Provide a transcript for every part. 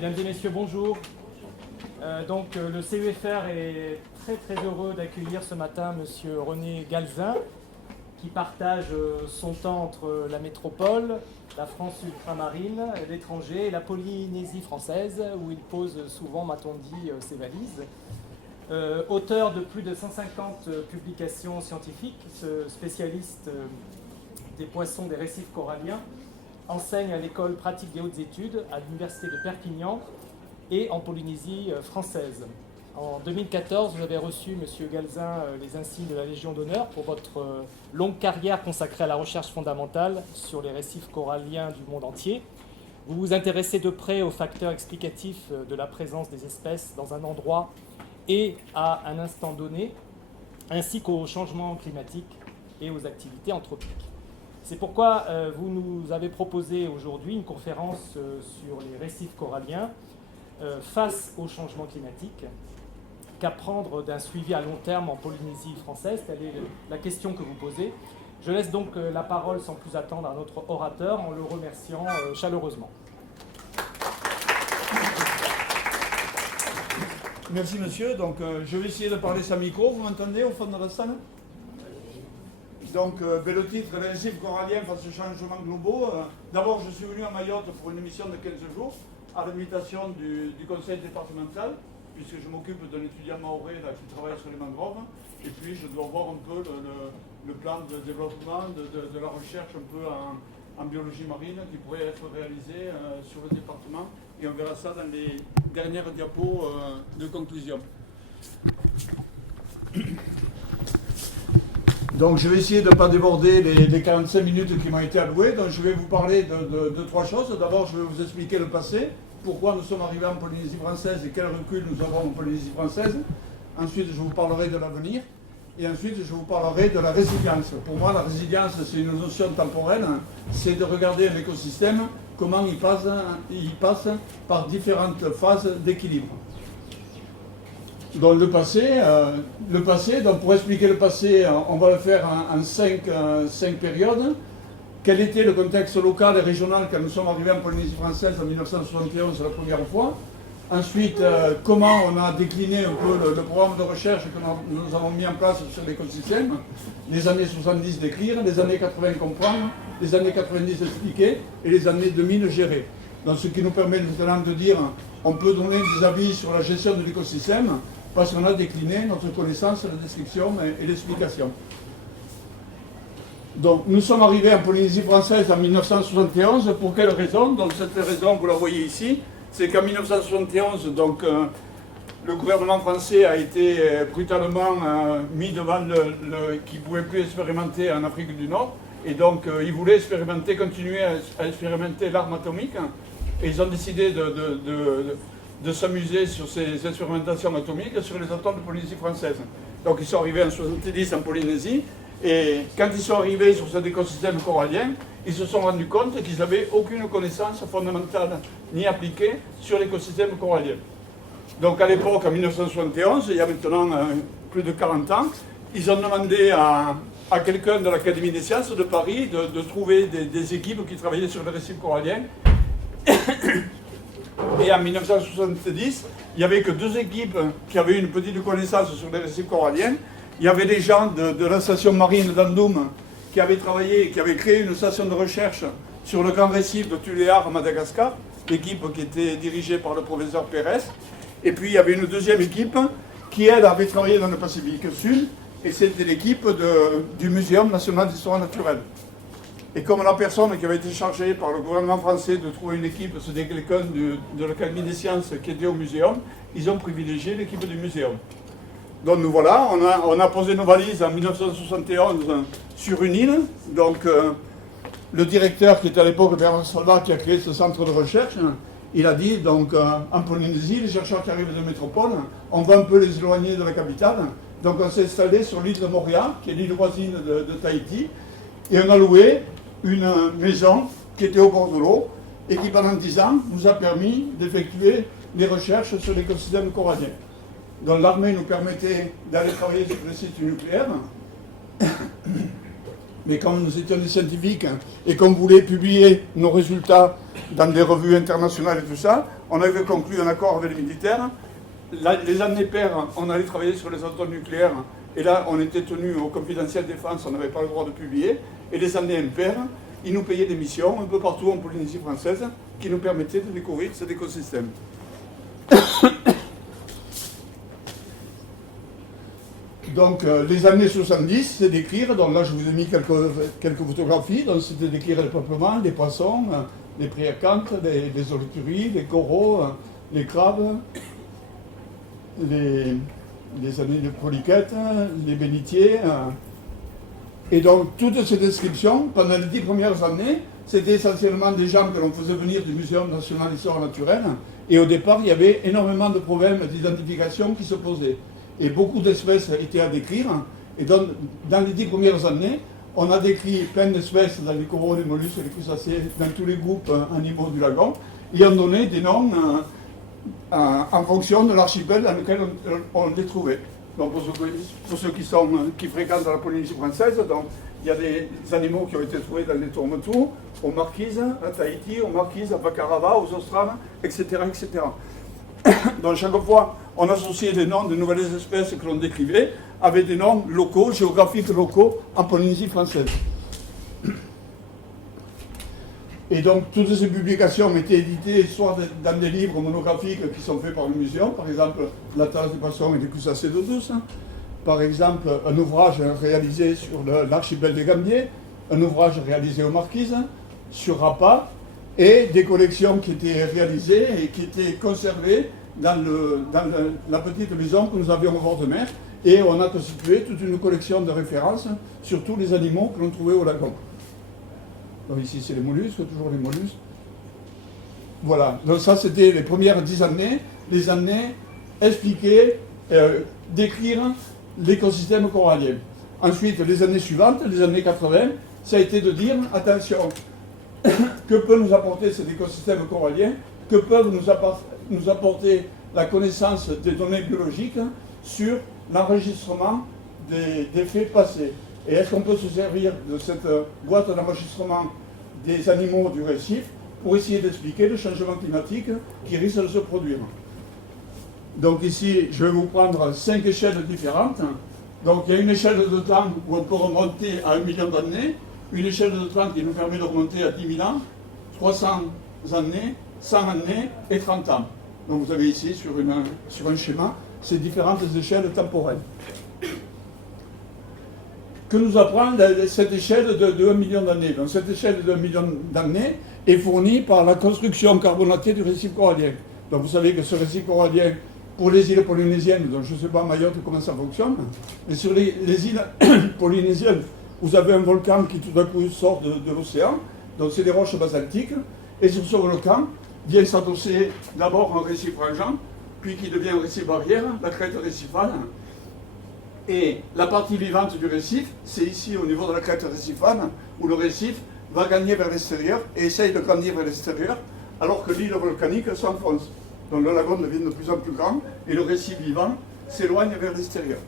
Mesdames et messieurs, bonjour. Le CEFR est très heureux d'accueillir ce matin monsieur René Galzin, qui partage son temps entre la métropole, la France ultramarine, l'étranger et la Polynésie française, où il pose souvent, m'a-t-on dit, ses valises. Auteur de plus de 150 publications scientifiques, ce spécialiste des poissons des récifs coralliens enseigne à l'école pratique des hautes études à l'université de Perpignan et en Polynésie française. En 2014, vous avez reçu, monsieur Galzin, les insignes de la Légion d'honneur pour votre longue carrière consacrée à la recherche fondamentale sur les récifs coralliens du monde entier. Vous vous intéressez de près aux facteurs explicatifs de la présence des espèces dans un endroit et à un instant donné, ainsi qu'aux changements climatiques et aux activités anthropiques. C'est pourquoi vous nous avez proposé aujourd'hui une conférence sur les récifs coralliens face au changement climatique. Qu'apprendre d'un suivi à long terme en Polynésie française? Telle est la question que vous posez. Je laisse donc la parole sans plus attendre à notre orateur en le remerciant chaleureusement. Merci monsieur. Donc je vais essayer de parler sans micro. Vous m'entendez au fond de la salle? Donc le titre, les récifs coralliens face aux changements globaux. D'abord, je suis venu à Mayotte pour une mission de 15 jours à l'invitation du conseil départemental, puisque je m'occupe d'un étudiant mahorais qui travaille sur les mangroves. Et puis je dois voir un peu le plan de développement de la recherche un peu en biologie marine qui pourrait être réalisée sur le département. Et on verra ça dans les dernières diapos de conclusion. Donc je vais essayer de ne pas déborder les 45 minutes qui m'ont été allouées. Donc je vais vous parler de trois choses. D'abord, je vais vous expliquer le passé, pourquoi nous sommes arrivés en Polynésie française et quel recul nous avons en Polynésie française. Ensuite, je vous parlerai de l'avenir. Et ensuite, je vous parlerai de la résilience. Pour moi, la résilience, c'est une notion temporelle. C'est de regarder un écosystème, comment il passe par différentes phases d'équilibre. Donc le passé, donc pour expliquer le passé, on va le faire en cinq périodes. Quel était le contexte local et régional quand nous sommes arrivés en Polynésie française en 1971 la première fois. Ensuite, comment on a décliné un peu le programme de recherche que nous avons mis en place sur l'écosystème. Les années 70 décrire, les années 80 comprendre, les années 90 expliquer et les années 2000 gérer. Donc ce qui nous permet maintenant de dire, on peut donner des avis sur la gestion de l'écosystème, parce qu'on a décliné notre connaissance, la description et l'explication. Donc nous sommes arrivés en Polynésie française en 1971. Pour quelle raison? Donc cette raison, vous la voyez ici, c'est qu'en 1971, donc, le gouvernement français a été brutalement mis devant qu'il ne pouvait plus expérimenter en Afrique du Nord. Et donc il voulait continuer à expérimenter l'arme atomique. Et ils ont décidé de s'amuser sur ces expérimentations atomiques sur les atolls de Polynésie française. Donc ils sont arrivés en 1970 en Polynésie, et quand ils sont arrivés sur cet écosystème corallien, ils se sont rendus compte qu'ils n'avaient aucune connaissance fondamentale ni appliquée sur l'écosystème corallien. Donc à l'époque, en 1971, il y a maintenant plus de 40 ans, ils ont demandé à quelqu'un de l'Académie des sciences de Paris de trouver des équipes qui travaillaient sur les récifs coralliens. Et en 1970, il n'y avait que 2 équipes qui avaient une petite connaissance sur les récifs coralliens. Il y avait des gens de la station marine d'Andoum qui avaient travaillé, qui avaient créé une station de recherche sur le grand récif de Tuléar à Madagascar, l'équipe qui était dirigée par le professeur Pérez. Et puis il y avait une deuxième équipe qui, elle, avait travaillé dans le Pacifique Sud, et c'était l'équipe du Muséum national d'histoire naturelle. Et comme la personne qui avait été chargée par le gouvernement français de trouver une équipe, c'était quelqu'un de l'Académie des sciences qui était au muséum, ils ont privilégié l'équipe du muséum. Donc nous voilà, on a posé nos valises en 1971 sur une île. Donc le directeur, qui était à l'époque Bernard Soldat, qui a créé ce centre de recherche, il a dit, donc en Polynésie, les chercheurs qui arrivent de métropole, on va un peu les éloigner de la capitale. Donc on s'est installé sur l'île de Moria, qui est l'île voisine de Tahiti, et on a loué une maison qui était au bord de l'eau et qui pendant 10 ans nous a permis d'effectuer des recherches sur l'écosystème corallien. Donc l'armée nous permettait d'aller travailler sur les sites nucléaires, mais comme nous étions des scientifiques et qu'on voulait publier nos résultats dans des revues internationales et tout ça, on avait conclu un accord avec les militaires. Les années paires, on allait travailler sur les atomes nucléaires, et là, on était tenu au confidentiel défense, on n'avait pas le droit de publier. Et les années impaires, ils nous payaient des missions un peu partout en Polynésie française qui nous permettaient de découvrir cet écosystème. Donc, les années 70, c'est d'écrire, donc là je vous ai mis quelques photographies, donc c'était d'écrire les peuplements, les poissons, les priacantes, les orituries, les coraux, les crabes, les années de polyquettes, les bénitiers. Et donc, toutes ces descriptions, pendant les 10 premières années, c'était essentiellement des gens que l'on faisait venir du Muséum national d'histoire naturelle. Et au départ, il y avait énormément de problèmes d'identification qui se posaient. Et beaucoup d'espèces étaient à décrire. Et donc, dans les 10 premières années, on a décrit plein d'espèces dans les coraux, les mollusques, les crustacés, dans tous les groupes animaux du lagon. Et on donnait des noms en fonction de l'archipel dans lequel on les trouvait. Donc pour ceux qui fréquentent la Polynésie française, donc, il y a des animaux qui ont été trouvés dans les tourmentous, aux Marquises, à Tahiti, aux Marquises, à Pacarava, aux Australes, etc., etc. Donc chaque fois, on associait les noms de nouvelles espèces que l'on décrivait avec des noms locaux, géographiques locaux en Polynésie française. Et donc toutes ces publications étaient éditées soit dans des livres monographiques qui sont faits par le muséum, par exemple l'Atlas des poissons et des crustacés d'eau douce, par exemple un ouvrage réalisé sur l'archipel des Gambiers, un ouvrage réalisé aux Marquises, sur Rapa, et des collections qui étaient réalisées et qui étaient conservées dans la petite maison que nous avions au bord de mer, et on a constitué toute une collection de références sur tous les animaux que l'on trouvait au lagon. Donc ici c'est les mollusques, toujours les mollusques. Voilà, donc ça c'était les premières 10 années, les années expliquer, décrire l'écosystème corallien. Ensuite, les années suivantes, les années 80, ça a été de dire, attention, que peut nous apporter cet écosystème corallien, que peuvent nous apporter la connaissance des données biologiques sur l'enregistrement des faits passés. Et est-ce qu'on peut se servir de cette boîte d'enregistrement des animaux du récif pour essayer d'expliquer le changement climatique qui risque de se produire? Donc ici, je vais vous prendre 5 échelles différentes. Donc il y a une échelle de temps où on peut remonter à 1 million d'années, une échelle de temps qui nous permet de remonter à 10 000 ans, 300 années, 100 années et 30 ans. Donc vous avez ici sur un schéma ces différentes échelles temporelles. Que nous apprend cette échelle de 1 million d'années? Donc cette échelle de 1 million d'années est fournie par la construction carbonatée du récif corallien. Donc vous savez que ce récif corallien, pour les îles polynésiennes, donc je ne sais pas à Mayotte comment ça fonctionne, mais sur les îles polynésiennes, vous avez un volcan qui tout d'un coup sort de l'océan, donc c'est des roches basaltiques, et sur ce volcan vient s'adosser d'abord un récif rangeant, puis qui devient un récif barrière, la crête récifale. Et la partie vivante du récif, c'est ici au niveau de la crête récifale, où le récif va gagner vers l'extérieur et essaye de grandir vers l'extérieur, alors que l'île volcanique s'enfonce. Donc le lagon devient de plus en plus grand et le récif vivant s'éloigne vers l'extérieur.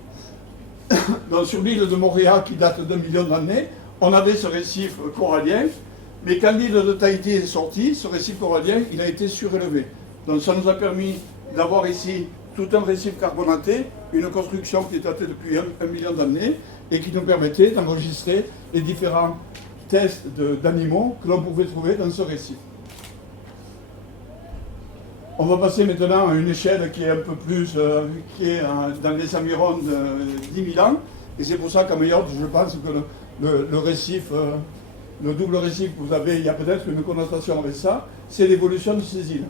Donc sur l'île de Moorea, qui date d'1 million d'années, on avait ce récif corallien, mais quand l'île de Tahiti est sortie, ce récif corallien, il a été surélevé. Donc ça nous a permis d'avoir ici tout un récif carbonaté, une construction qui est datée depuis 1 million d'années et qui nous permettait d'enregistrer les différents tests d'animaux que l'on pouvait trouver dans ce récif. On va passer maintenant à une échelle qui est un peu plus, qui est dans les environs de 10 000 ans, et c'est pour ça qu'à Mayotte, je pense que le récif, le double récif que vous avez, il y a peut-être une connotation avec ça, c'est l'évolution de ces îles.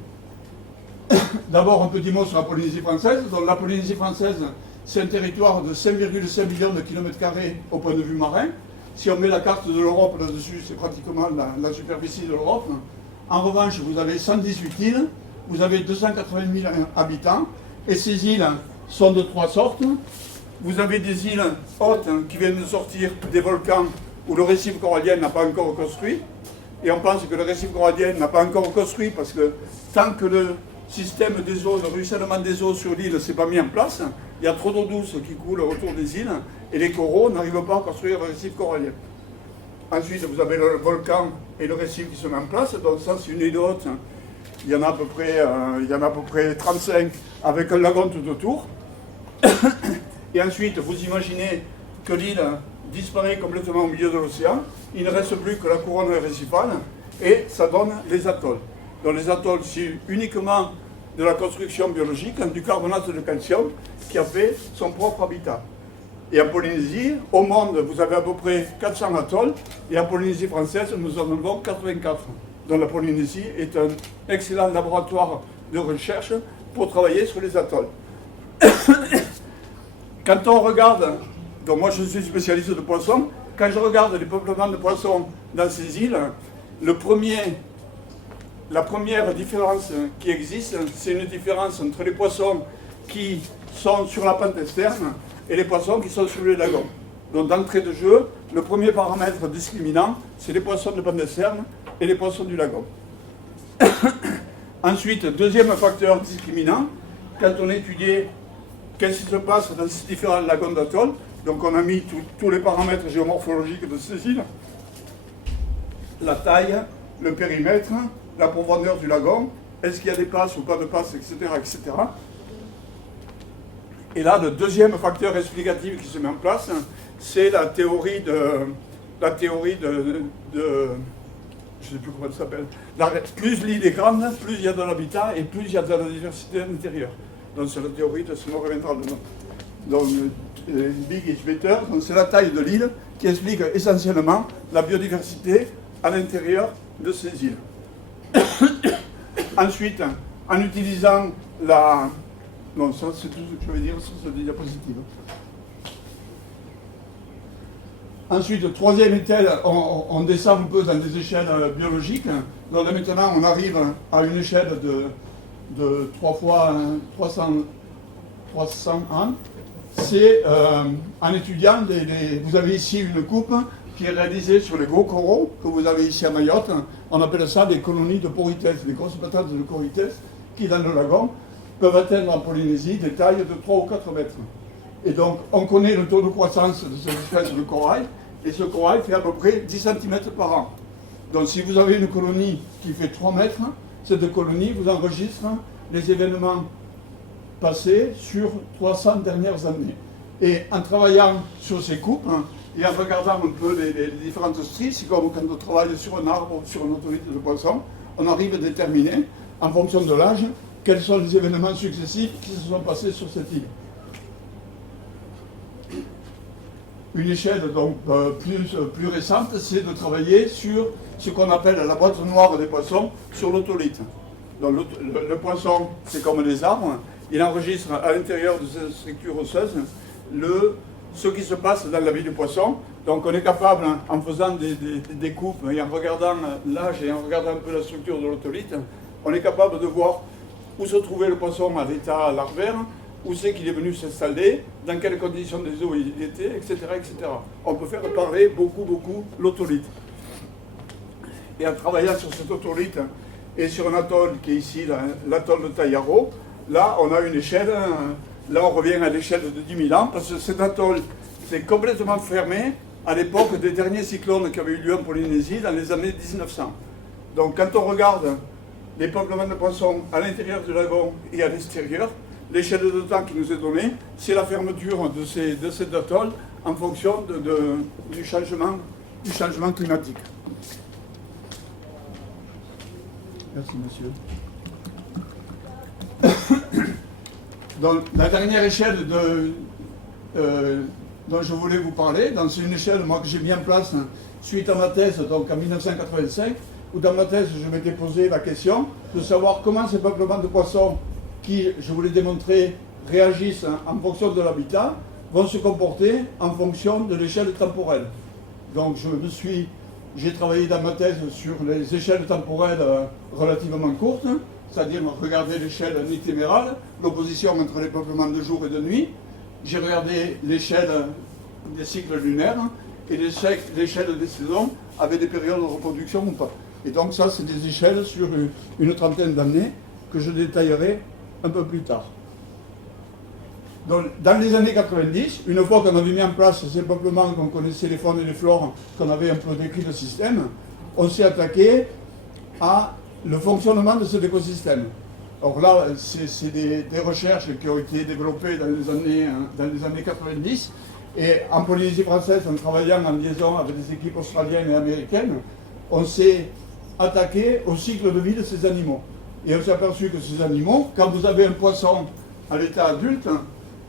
D'abord, un petit mot sur la Polynésie française. Donc, la Polynésie française, c'est un territoire de 5,5 millions de kilomètres carrés au point de vue marin. Si on met la carte de l'Europe là-dessus, c'est pratiquement la superficie de l'Europe. En revanche, vous avez 118 îles, vous avez 280 000 habitants, et ces îles sont de 3 sortes. Vous avez des îles hautes qui viennent de sortir des volcans où le récif corallien n'a pas encore construit. Et on pense que le récif corallien n'a pas encore construit parce que tant que le système des eaux, le ruissellement des eaux sur l'île ne s'est pas mis en place, il y a trop d'eau douce qui coule autour des îles et les coraux n'arrivent pas à construire le récif corallien. Ensuite, vous avez le volcan et le récif qui se met en place. Donc ça, c'est une île haute il y en a à peu près 35 avec un lagon tout autour. Et ensuite, vous imaginez que l'île disparaît complètement au milieu de l'océan. Il ne reste plus que la couronne récifale et ça donne les atolls. Donc les atolls, c'est uniquement de la construction biologique, du carbonate de calcium qui a fait son propre habitat. Et en Polynésie, au monde, vous avez à peu près 400 atolls, et en Polynésie française, nous en avons 84. Donc la Polynésie est un excellent laboratoire de recherche pour travailler sur les atolls. Quand on regarde, donc moi je suis spécialiste de poissons, quand je regarde les peuplements de poissons dans ces îles, la première différence qui existe, c'est une différence entre les poissons qui sont sur la pente externe et les poissons qui sont sur les lagons. Donc d'entrée de jeu, le premier paramètre discriminant, c'est les poissons de pente externe et les poissons du lagon. Ensuite, deuxième facteur discriminant, quand on étudiait qu'est-ce qui se passe dans ces différents lagons d'atoll, donc on a mis tous les paramètres géomorphologiques de ces îles, la taille, le périmètre, la profondeur du lagon, est-ce qu'il y a des passes ou pas de passes, etc., etc. Et là, le deuxième facteur explicatif qui se met en place, c'est la théorie de je ne sais plus comment ça s'appelle. Plus l'île est grande, plus il y a de l'habitat et plus il y a de la diversité à l'intérieur. Donc c'est la théorie de ce mot reviendra le nom. Donc big is better, donc c'est la taille de l'île qui explique essentiellement la biodiversité à l'intérieur de ces îles. Ensuite, en utilisant la... Non, ça c'est tout ce que je vais dire sur cette diapositive. Ensuite, troisième échelle, on descend un peu dans des échelles biologiques. Donc là maintenant, on arrive à une échelle de 3 fois 300 ans. C'est en étudiant, vous avez ici une coupe qui est réalisée sur les gros coraux que vous avez ici à Mayotte. On appelle ça des colonies de Porites, des grosses patates de Porites qui, dans le lagon, peuvent atteindre en Polynésie des tailles de 3 ou 4 mètres. Et donc, on connaît le taux de croissance de cette espèce de corail, et ce corail fait à peu près 10 cm par an. Donc, si vous avez une colonie qui fait 3 mètres, cette colonie vous enregistre les événements passés sur 300 dernières années. Et en travaillant sur ces coupes, et en regardant un peu les différentes stries, c'est comme quand on travaille sur un arbre ou sur une autorité de poisson, on arrive à déterminer, en fonction de l'âge, quels sont les événements successifs qui se sont passés sur cette île. Une échelle donc plus récente, c'est de travailler sur ce qu'on appelle la boîte noire des poissons sur l'otolithe. Donc le poisson, c'est comme les arbres, il enregistre à l'intérieur de cette structure osseuse ce qui se passe dans la vie du poisson. Donc on est capable, en faisant des coupes et en regardant l'âge et en regardant un peu la structure de l'otolithe, on est capable de voir où se trouvait le poisson à l'état larvaire, où c'est qu'il est venu s'installer, dans quelles conditions des eaux il était, etc., etc. On peut faire parler beaucoup l'otolithe. Et en travaillant sur cet otolithe et sur un atoll qui est ici, l'atoll de Taiaro, là on a une échelle, là on revient à l'échelle de 10 000 ans, parce que cet atoll c'est complètement fermé à l'époque des derniers cyclones qui avaient eu lieu en Polynésie dans les années 1900. Donc quand on regarde les peuplements de poissons à l'intérieur du lagon et à l'extérieur, l'échelle de temps qui nous est donnée, c'est la fermeture de cet atoll en fonction du changement climatique. Merci, monsieur. Donc, la dernière échelle dont je voulais vous parler, c'est une échelle que j'ai mis en place suite à ma thèse, donc en 1985, où dans ma thèse, je m'étais posé la question de savoir comment ces peuplements de poissons qui, je voulais démontrer, réagissent en fonction de l'habitat, vont se comporter en fonction de l'échelle temporelle. Donc j'ai travaillé dans ma thèse sur les échelles temporelles relativement courtes, c'est-à-dire regarder l'échelle nictémérale, l'opposition entre les peuplements de jour et de nuit. J'ai regardé l'échelle des cycles lunaires et l'échelle des saisons avec des périodes de reproduction ou pas. Et donc ça, c'est des échelles sur une trentaine d'années que je détaillerai un peu plus tard. Donc, dans les années 90, une fois qu'on avait mis en place ces peuplements, qu'on connaissait les faunes et les flores, qu'on avait un peu décrit le système, on s'est attaqué à le fonctionnement de cet écosystème. Alors là, c'est des recherches qui ont été développées dans les années 90. Et en Polynésie française, en travaillant en liaison avec des équipes australiennes et américaines, on s'est attaqué au cycle de vie de ces animaux. Et on s'est aperçu que ces animaux, quand vous avez un poisson à l'état adulte,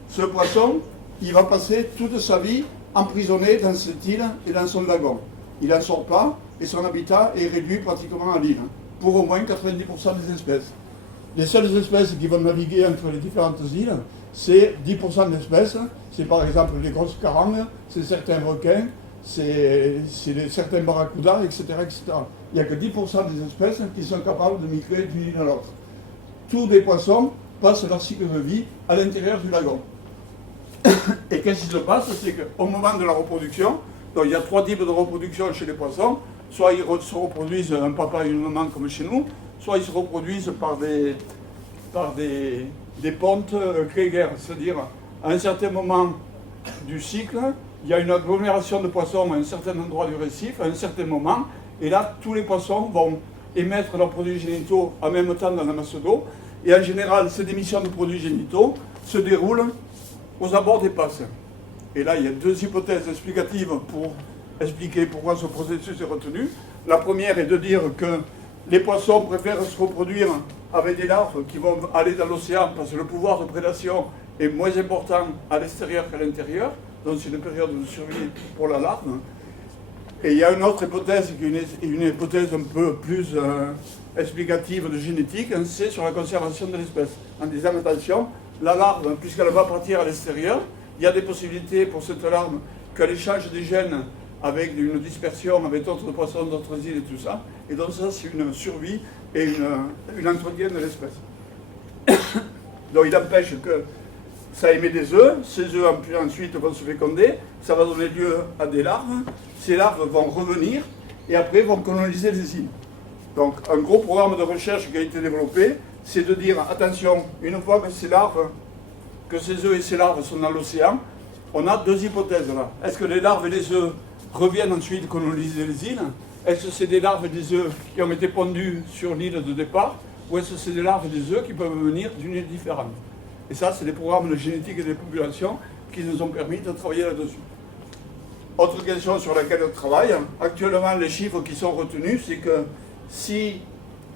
ce poisson, il va passer toute sa vie emprisonné dans cette île et dans son lagon. Il n'en sort pas et son habitat est réduit pratiquement à l'île, pour au moins 90% des espèces. Les seules espèces qui vont naviguer entre les différentes îles, c'est 10% d'espèces. C'est par exemple les grosses carangues, c'est certains requins, c'est certains barracudas, etc., etc. Il n'y a que 10% des espèces qui sont capables de migrer d'une île à l'autre. Tous les poissons passent leur cycle de vie à l'intérieur du lagon. Et qu'est-ce qui se passe? C'est qu'au moment de la reproduction, donc il y a 3 types de reproduction chez les poissons. Soit ils se reproduisent un papa et une maman comme chez nous, soit ils se reproduisent par des pontes grégaires. C'est-à-dire, à un certain moment du cycle, il y a une agglomération de poissons à un certain endroit du récif, à un certain moment, et là, tous les poissons vont émettre leurs produits génitaux en même temps dans la masse d'eau. Et en général, cette émission de produits génitaux se déroule aux abords des passes. Et là, il y a 2 hypothèses explicatives pour expliquer pourquoi ce processus est retenu. La première est de dire que les poissons préfèrent se reproduire avec des larves qui vont aller dans l'océan parce que le pouvoir de prédation est moins important à l'extérieur qu'à l'intérieur. Donc c'est une période de survie pour la larve. Et il y a une autre hypothèse, qui est une hypothèse un peu plus explicative de génétique, c'est sur la conservation de l'espèce. En disant attention, la larve, puisqu'elle va partir à l'extérieur, il y a des possibilités pour cette larve qu'elle échange des gènes avec une dispersion avec d'autres poissons, d'autres îles et tout ça. Et donc ça, c'est une survie et une entretien de l'espèce. Donc il empêche que ça émet des œufs, ces œufs ensuite vont se féconder, ça va donner lieu à des larves, ces larves vont revenir et après vont coloniser les îles. Donc un gros programme de recherche qui a été développé, c'est de dire, attention, une fois que ces œufs et ces larves sont dans l'océan, on a 2 hypothèses là. Est-ce que les larves et les œufs reviennent ensuite coloniser les îles? Est-ce que c'est des larves et des œufs qui ont été pondus sur l'île de départ? Ou est-ce que c'est des larves et des œufs qui peuvent venir d'une île différente? Et ça, c'est des programmes de génétique et des populations qui nous ont permis de travailler là-dessus. Autre question sur laquelle on travaille, actuellement les chiffres qui sont retenus, c'est que si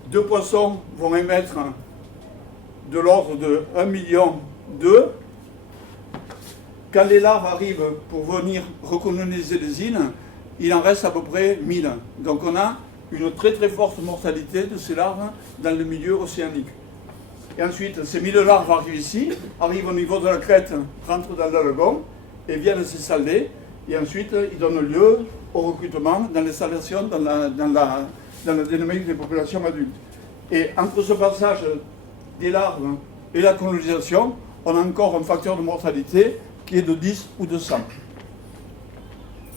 2 poissons vont émettre de l'ordre de 1 million d'œufs, quand les larves arrivent pour venir recoloniser les îles, il en reste à peu près 1000. Donc on a une très très forte mortalité de ces larves dans le milieu océanique. Et ensuite, ces 1000 larves arrivent ici, arrivent au niveau de la crête, rentrent dans le lagon et viennent s'installer. Et ensuite, ils donnent lieu au recrutement dans l'installation dans la dynamique des populations adultes. Et entre ce passage des larves et la colonisation, on a encore un facteur de mortalité qui est de 10 ou de 100.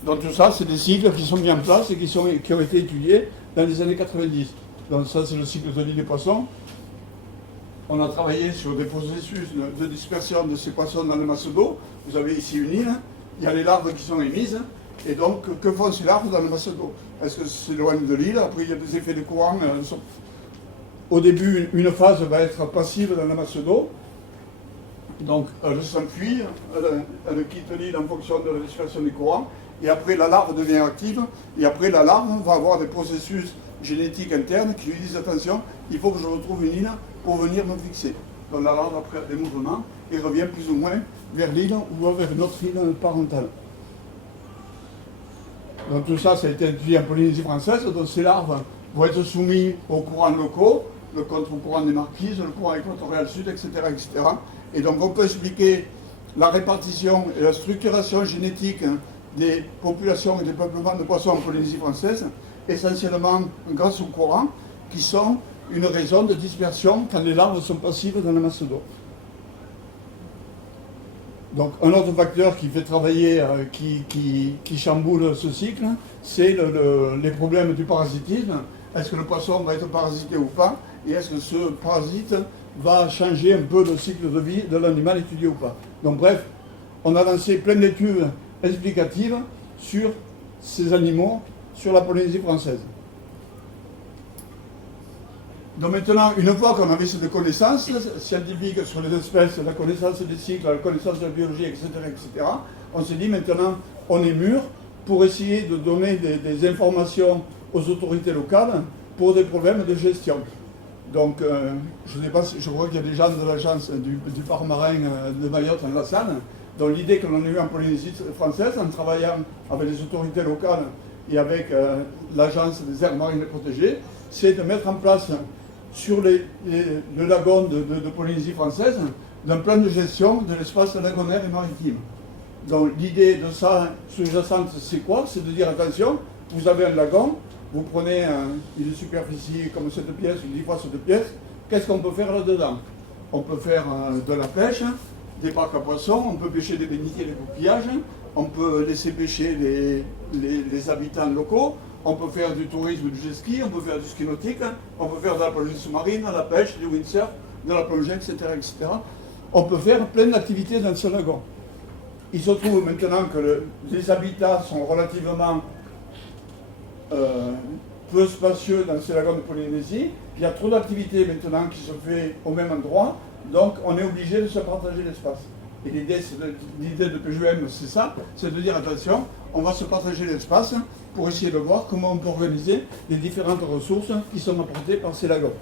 Donc tout ça, c'est des cycles qui sont mis en place et qui ont été étudiés dans les années 90. Donc ça, c'est le cycle de vie des poissons. On a travaillé sur des processus de dispersion de ces poissons dans les masses d'eau. Vous avez ici une île, il y a les larves qui sont émises, et donc que font ces larves dans les masses d'eau? Est-ce que c'est loin de l'île? Après, il y a des effets de courant. Au début, une phase va être passive dans la masse d'eau, donc elle s'enfuit, elle quitte l'île en fonction de la dispersion des courants, et après la larve devient active, et après la larve va avoir des processus génétiques internes qui lui disent attention, il faut que je retrouve une île pour venir me fixer. Donc la larve après des mouvements et revient plus ou moins vers l'île ou vers une autre île parentale. Donc tout ça, ça a été étudié en Polynésie française, donc ces larves vont être soumises aux courants locaux, le contre-courant des Marquises, le courant équatorial sud, etc., etc. Et donc on peut expliquer la répartition et la structuration génétique des populations et des peuplements de poissons en Polynésie française, essentiellement grâce aux courants, qui sont une raison de dispersion quand les larves sont passives dans la masse d'eau. Donc un autre facteur qui fait travailler, qui chamboule ce cycle, c'est les problèmes du parasitisme. Est-ce que le poisson va être parasité ou pas? Et est-ce que ce parasite va changer un peu le cycle de vie de l'animal étudié ou pas? Donc bref, on a lancé plein d'études explicatives sur ces animaux, sur la Polynésie française. Donc maintenant, une fois qu'on avait cette connaissance scientifique sur les espèces, la connaissance des cycles, la connaissance de la biologie, etc., on s'est dit maintenant, on est mûr pour essayer de donner des informations aux autorités locales pour des problèmes de gestion. Donc, je sais pas, je crois qu'il y a des gens de l'agence du parc marin de Mayotte dans la salle. Donc l'idée que l'on a eue en Polynésie française, en travaillant avec les autorités locales et avec l'agence des aires marines protégées, c'est de mettre en place sur le lagon de Polynésie française d'un plan de gestion de l'espace lagonaire et maritime. Donc l'idée de ça sous-jacente, c'est quoi? C'est de dire attention, vous avez un lagon, vous prenez une superficie comme cette pièce, ou 10 fois cette pièce, qu'est-ce qu'on peut faire là-dedans? On peut faire de la pêche, des parcs à poissons, on peut pêcher des bénitiers, des coquillages, on peut laisser pêcher les habitants locaux, on peut faire du tourisme, du jet ski, on peut faire du ski nautique, on peut faire de la plongée sous-marine, de la pêche, du windsurf, de la plongée, etc., etc. On peut faire plein d'activités dans ce lagon. Il se trouve maintenant que les habitats sont relativement peu spacieux dans ces lagons de Polynésie. Il y a trop d'activités maintenant qui se fait au même endroit, donc on est obligé de se partager l'espace. Et l'idée de PGM, c'est ça, c'est de dire attention, on va se partager l'espace pour essayer de voir comment on peut organiser les différentes ressources qui sont apportées par ces lagons.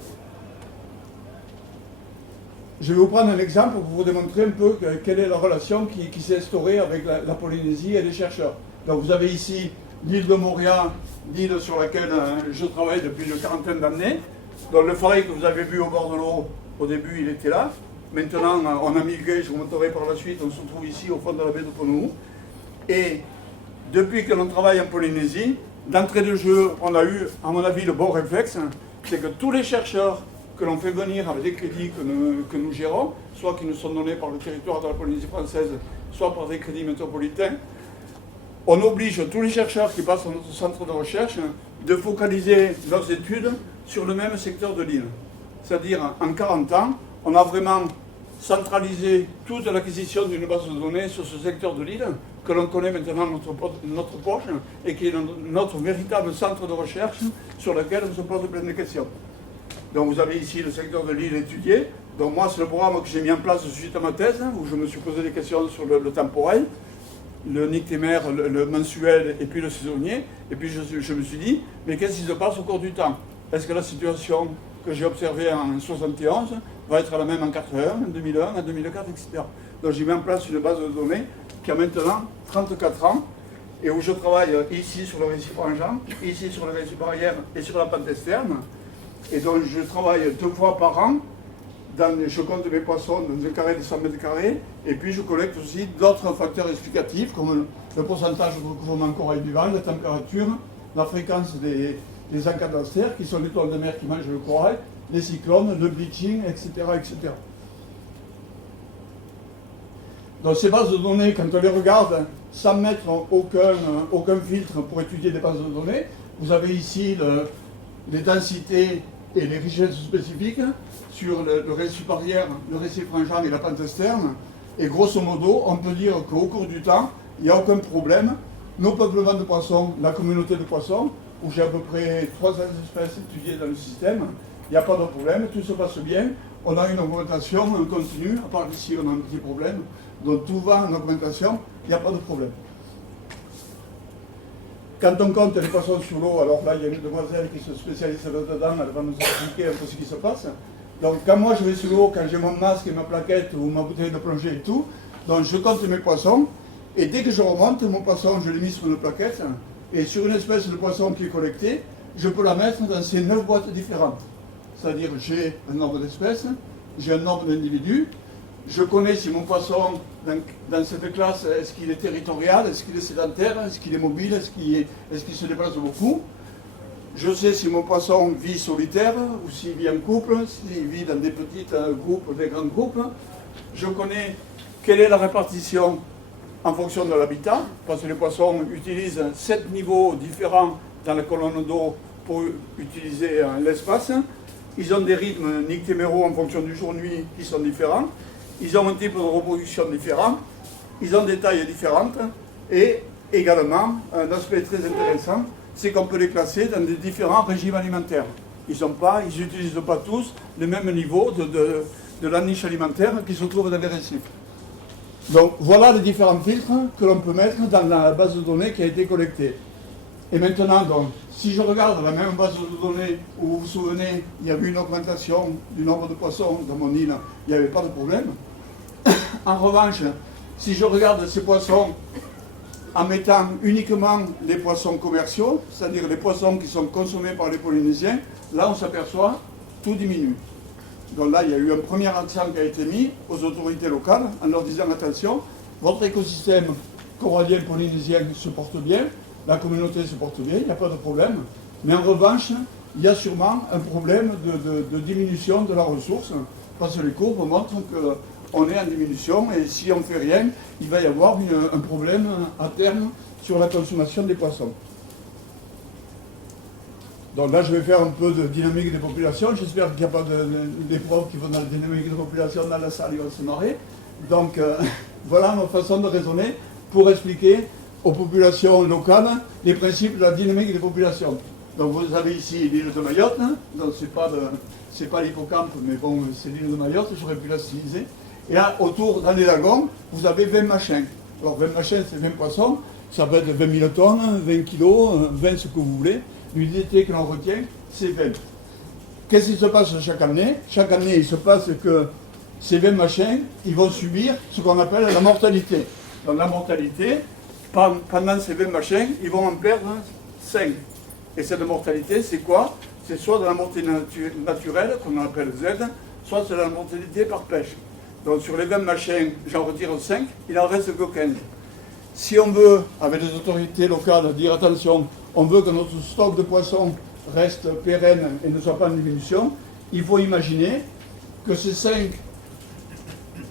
Je vais vous prendre un exemple pour vous démontrer un peu quelle est la relation qui s'est instaurée avec la Polynésie et les chercheurs. Donc vous avez ici l'île de Moorea, l'île sur laquelle je travaille depuis une quarantaine d'années. Donc le forêt que vous avez vu au bord de l'eau, au début il était là. Maintenant on a migré, je vous montrerai par la suite, on se trouve ici au fond de la baie de Pounou. Et depuis que l'on travaille en Polynésie, d'entrée de jeu, on a eu, à mon avis, le bon réflexe, c'est que tous les chercheurs que l'on fait venir avec des crédits que nous gérons, soit qui nous sont donnés par le territoire de la Polynésie française, soit par des crédits métropolitains, on oblige tous les chercheurs qui passent dans notre centre de recherche de focaliser leurs études sur le même secteur de l'île. C'est-à-dire, en 40 ans, on a vraiment centralisé toute l'acquisition d'une base de données sur ce secteur de l'île, que l'on connaît maintenant notre poche, et qui est notre véritable centre de recherche sur lequel on se pose plein de questions. Donc vous avez ici le secteur de l'île étudié. Donc moi, c'est le programme que j'ai mis en place suite à ma thèse, où je me suis posé des questions sur le temporel, le nictémère, le mensuel et puis le saisonnier. Et puis je me suis dit, mais qu'est-ce qui se passe au cours du temps? Est-ce que la situation que j'ai observée en 1971 va être la même en 1981, en 2001, en 2004, etc. Donc j'ai mis en place une base de données qui a maintenant 34 ans et où je travaille ici sur le récif Frangeant, ici sur le récif Barrière et sur la pente externe. Et donc je travaille 2 fois par an, je compte mes poissons dans un carré de 100 mètres carrés, et puis je collecte aussi d'autres facteurs explicatifs, comme le pourcentage de recouvrement corail vivant, la température, la fréquence des encadastères, qui sont les étoiles de mer qui mangent le corail, les cyclones, le bleaching, etc., etc. Donc ces bases de données, quand on les regarde, sans mettre aucun filtre pour étudier des bases de données, vous avez ici les densités et les richesses spécifiques sur le récif Barrière, le récif Frangeant et la pente externe. Et grosso modo, on peut dire qu'au cours du temps, il n'y a aucun problème. Nos peuplements de poissons, la communauté de poissons, où j'ai à peu près 300 espèces étudiées dans le système, il n'y a pas de problème, tout se passe bien. On a une augmentation continue, à part ici on a un petit problème. Donc tout va en augmentation, il n'y a pas de problème. Quand on compte les poissons sous l'eau, alors là il y a une demoiselle qui se spécialise là-dedans, elle va nous expliquer un peu ce qui se passe. Donc quand moi je vais sous l'eau, quand j'ai mon masque et ma plaquette ou ma bouteille de plongée et tout, donc je compte mes poissons, et dès que je remonte, mon poisson je l'ai mis sur une plaquette, et sur une espèce de poisson qui est collectée, je peux la mettre dans ces 9 boîtes différentes. C'est-à-dire j'ai un nombre d'espèces, j'ai un nombre d'individus, je connais si mon poisson, dans cette classe, est-ce qu'il est territorial, est-ce qu'il est sédentaire, est-ce qu'il est mobile, est-ce qu'il se déplace beaucoup. Je sais si mon poisson vit solitaire ou s'il vit en couple, s'il vit dans des petits groupes ou des grands groupes. Je connais quelle est la répartition en fonction de l'habitat, parce que les poissons utilisent 7 niveaux différents dans la colonne d'eau pour utiliser l'espace. Ils ont des rythmes nictéméraux en fonction du jour-nuit qui sont différents. Ils ont un type de reproduction différent. Ils ont des tailles différentes. Et également, un aspect très intéressant, c'est qu'on peut les classer dans des différents régimes alimentaires. Ils n'utilisent pas tous le même niveau de la niche alimentaire qui se trouve dans les récifs. Donc voilà les différents filtres que l'on peut mettre dans la base de données qui a été collectée. Et maintenant, donc, si je regarde la même base de données où vous vous souvenez, il y avait une augmentation du nombre de poissons dans mon île, il n'y avait pas de problème. En revanche, si je regarde ces poissons en mettant uniquement les poissons commerciaux, c'est-à-dire les poissons qui sont consommés par les Polynésiens, là on s'aperçoit, tout diminue. Donc là, il y a eu un premier accent qui a été mis aux autorités locales en leur disant attention, votre écosystème corallien polynésien se porte bien, la communauté se porte bien, il n'y a pas de problème. Mais en revanche, il y a sûrement un problème de diminution de la ressource, parce que les courbes montrent qu'on est en diminution et si on ne fait rien, il va y avoir un problème à terme sur la consommation des poissons. Donc là, je vais faire un peu de dynamique des populations. J'espère qu'il n'y a pas des profs qui vont dans la dynamique des populations dans la salle, ils vont se marrer. Donc voilà notre façon de raisonner pour expliquer aux populations locales les principes de la dynamique des populations. Donc vous avez ici l'île de Mayotte, hein, donc c'est pas l'hippocampe, mais bon, c'est l'île de Mayotte, j'aurais pu la styliser. Et là, autour, dans les lagons, vous avez 20 machins. Alors 20 machins, c'est 20 poissons, ça peut être 20 000 tonnes, 20 kilos, 20 ce que vous voulez. L'unité que l'on retient, c'est 20. Qu'est-ce qui se passe chaque année? Chaque année, il se passe que ces 20 machins, ils vont subir ce qu'on appelle la mortalité. Donc la mortalité, pendant ces 20 machins, ils vont en perdre 5. Et cette mortalité, c'est quoi? C'est soit de la mortalité naturelle, qu'on appelle Z, soit de la mortalité par pêche. Donc sur les 20 machins, j'en retire 5, il en reste que 15. Si on veut, avec les autorités locales, dire attention, on veut que notre stock de poissons reste pérenne et ne soit pas en diminution, il faut imaginer que ces 5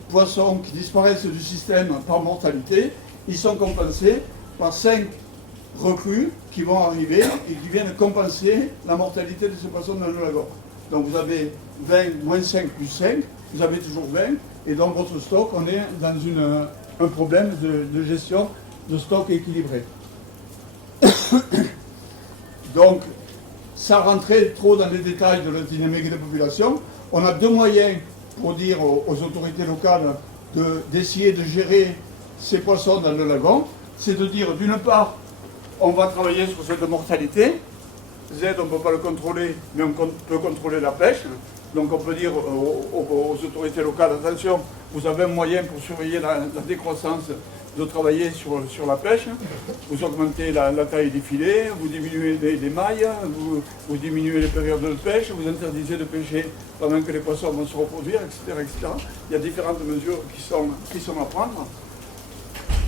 poissons qui disparaissent du système par mortalité, ils sont compensés par 5 recrues qui vont arriver et qui viennent compenser la mortalité de ces poissons dans le lagon. Donc vous avez 20 moins 5 plus 5, vous avez toujours 20, et dans votre stock, on est dans un problème de gestion de stock équilibré. Donc, sans rentrer trop dans les détails de la dynamique des populations, on a 2 moyens pour dire aux autorités locales d'essayer de gérer ces poissons dans le lagon. C'est de dire, d'une part, on va travailler sur cette mortalité. Z, on ne peut pas le contrôler, mais on peut contrôler la pêche. Donc on peut dire aux autorités locales, attention, vous avez un moyen pour surveiller la décroissance, de travailler sur la pêche. Vous augmentez la taille des filets, vous diminuez les mailles, vous diminuez les périodes de pêche, vous interdisez de pêcher pendant que les poissons vont se reproduire, etc., etc. Il y a différentes mesures qui sont à prendre.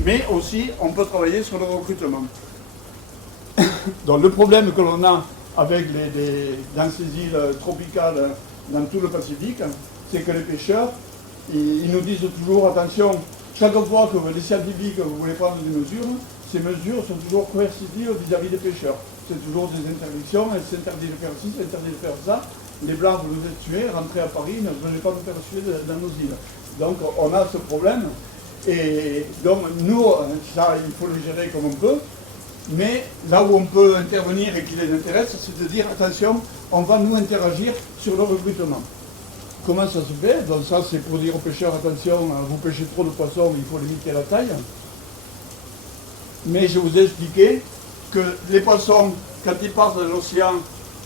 Mais aussi, on peut travailler sur le recrutement. Donc le problème que l'on a avec dans ces îles tropicales, dans tout le Pacifique, c'est que les pêcheurs, ils nous disent toujours, attention, chaque fois que les scientifiques vous voulez prendre des mesures, ces mesures sont toujours coercitives vis-à-vis des pêcheurs. C'est toujours des interdictions, c'est interdit de faire ci, c'est interdit de faire ça. Les Blancs, vous nous êtes tués, rentrez à Paris, ne venez pas nous faire tuer dans nos îles. Donc on a ce problème, et donc nous, ça, il faut le gérer comme on peut. Mais là où on peut intervenir et qui les intéresse, c'est de dire attention, on va nous interagir sur le recrutement. Comment ça se fait? Donc ça c'est pour dire aux pêcheurs attention, vous pêchez trop de poissons, il faut limiter la taille. Mais je vous ai expliqué que les poissons, quand ils partent de l'océan,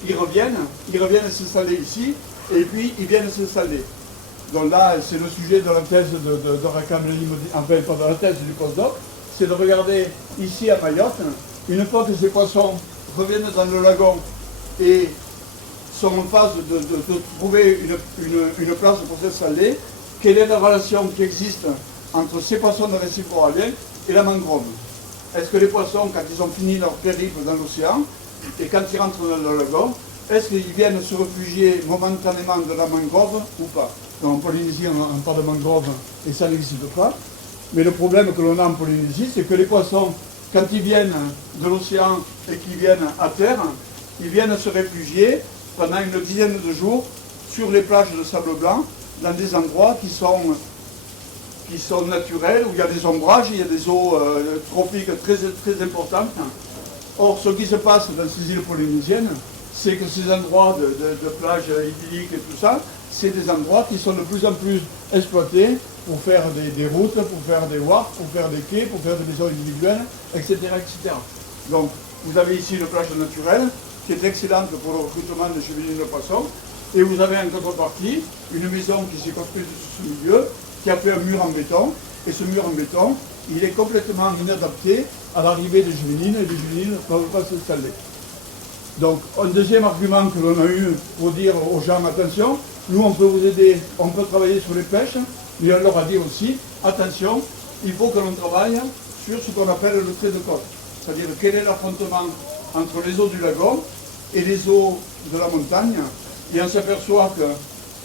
ils reviennent s'installer ici, et puis ils viennent s'installer. Donc là, c'est le sujet de la thèse de Rakam Lelim, enfin pas de la thèse du postdoc, c'est de regarder ici à Mayotte. Une fois que ces poissons reviennent dans le lagon et sont en phase de trouver une place pour s'installer, quelle est la relation qui existe entre ces poissons de récif corallien et la mangrove? Est-ce que les poissons, quand ils ont fini leur périple dans l'océan, et quand ils rentrent dans le lagon, est-ce qu'ils viennent se réfugier momentanément de la mangrove ou pas? Donc en Polynésie, on parle de mangrove et ça n'existe pas. Mais le problème que l'on a en Polynésie, c'est que les poissons, quand ils viennent de l'océan et qu'ils viennent à terre, ils viennent se réfugier pendant une dizaine de jours sur les plages de sable blanc, dans des endroits qui sont naturels, où il y a des ombrages, il y a des eaux tropiques très, très importantes. Or, ce qui se passe dans ces îles polynésiennes, c'est que ces endroits de plages idylliques et tout ça, c'est des endroits qui sont de plus en plus exploités pour faire des routes, pour faire des wharfs, pour faire des quais, pour faire des maisons individuelles, etc., etc. Donc, vous avez ici une plage naturelle qui est excellente pour le recrutement de chevilles de poissons, et vous avez en contrepartie une maison qui s'est construite sur ce milieu, qui a fait un mur en béton, et ce mur en béton, il est complètement inadapté à l'arrivée des juvénines, et les juvénines ne peuvent pas s'installer. Donc, un deuxième argument que l'on a eu pour dire aux gens, attention, nous on peut vous aider, on peut travailler sur les pêches, mais on leur a dit aussi, attention, il faut que l'on travaille sur ce qu'on appelle le trait de côte. C'est-à-dire quel est l'affrontement entre les eaux du lagon et les eaux de la montagne. Et on s'aperçoit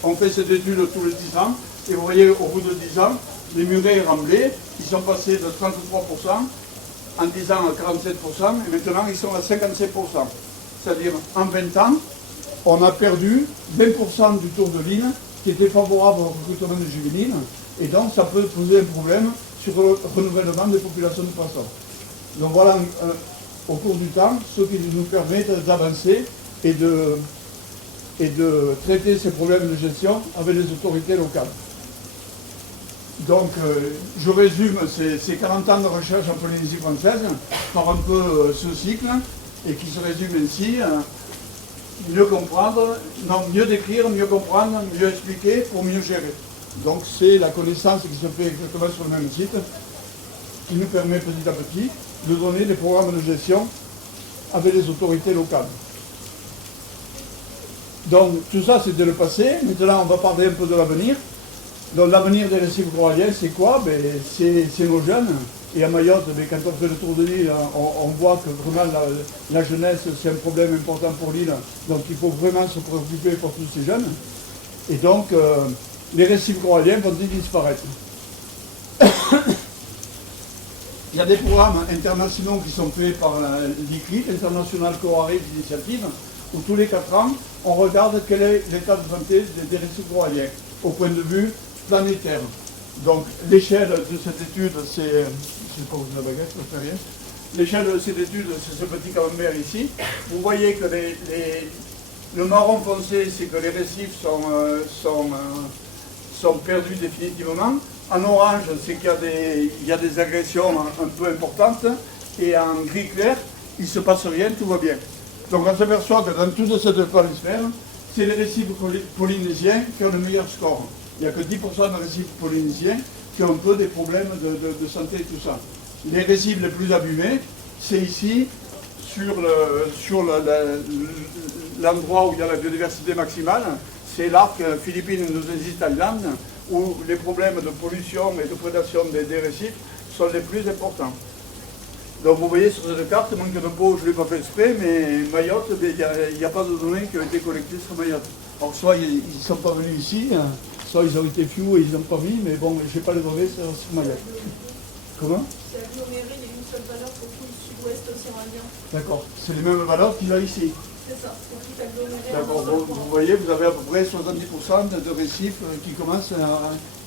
qu'on fait cette étude tous les 10 ans, et vous voyez, au bout de 10 ans, les murets remblais, ils sont passés de 33% en 10 ans à 47%, et maintenant ils sont à 57%. C'est-à-dire, en 20 ans, on a perdu 20% du tour de ligne qui était favorable au recrutement de juvéniles, et donc ça peut poser un problème sur le renouvellement des populations de poissons. Donc voilà, au cours du temps, ce qui nous permet d'avancer et de traiter ces problèmes de gestion avec les autorités locales. Donc, je résume ces 40 ans de recherche en Polynésie française par un peu ce cycle, et qui se résume ainsi, mieux comprendre, non, mieux décrire, mieux comprendre, mieux expliquer pour mieux gérer. Donc c'est la connaissance qui se fait exactement sur le même site, qui nous permet petit à petit de donner des programmes de gestion avec les autorités locales. Donc tout ça c'était le passé, maintenant on va parler un peu de l'avenir. Donc l'avenir des récifs coralliens c'est quoi? C'est nos jeunes. Et à Mayotte, quand on fait le tour de l'île, on voit que vraiment la jeunesse c'est un problème important pour l'île. Donc il faut vraiment se préoccuper pour tous ces jeunes. Et donc les récifs coralliens vont-ils disparaître? Il y a des programmes internationaux qui sont faits par l'ICRIT, International Coral Reef Initiative, où tous les 4 ans, on regarde quel est l'état de santé des récifs coralliens, au point de vue planétaire. Donc l'échelle de cette étude, c'est... Je ne sais pas où vous la baguette, ça ne fait rien. L'échelle de cette étude, c'est ce petit camembert ici. Vous voyez que le marron foncé, c'est que les récifs sont perdus définitivement. En orange, c'est qu'il y a des agressions un peu importantes. Et en gris clair, il ne se passe rien, tout va bien. Donc on s'aperçoit que dans toute cette planisphère, c'est les récifs polynésiens qui ont le meilleur score. Il n'y a que 10% de récifs polynésiens qui ont un peu des problèmes de santé et tout ça. Les récifs les plus abîmés, c'est ici, sur l'endroit où il y a la biodiversité maximale, c'est l'arc Philippines-Indonésie-Thaïlande, où les problèmes de pollution et de prédation des récifs sont les plus importants. Donc vous voyez sur cette carte, manque de peau, je ne l'ai pas fait exprès, mais Mayotte, il n'y a pas de données qui ont été collectées sur Mayotte. Alors soit ils ne sont pas venus ici, soit ils ont été few et ils n'ont pas mis, mais bon, je n'ai pas les données sur Mayotte. Comment? C'est aggloméré, il y a une seule valeur pour tout le sud-ouest océan Indien. D'accord, c'est les mêmes valeurs qu'il y a ici. C'est ça, c'est tout aggloméré. D'accord, vous voyez, vous avez à peu près 70% de récifs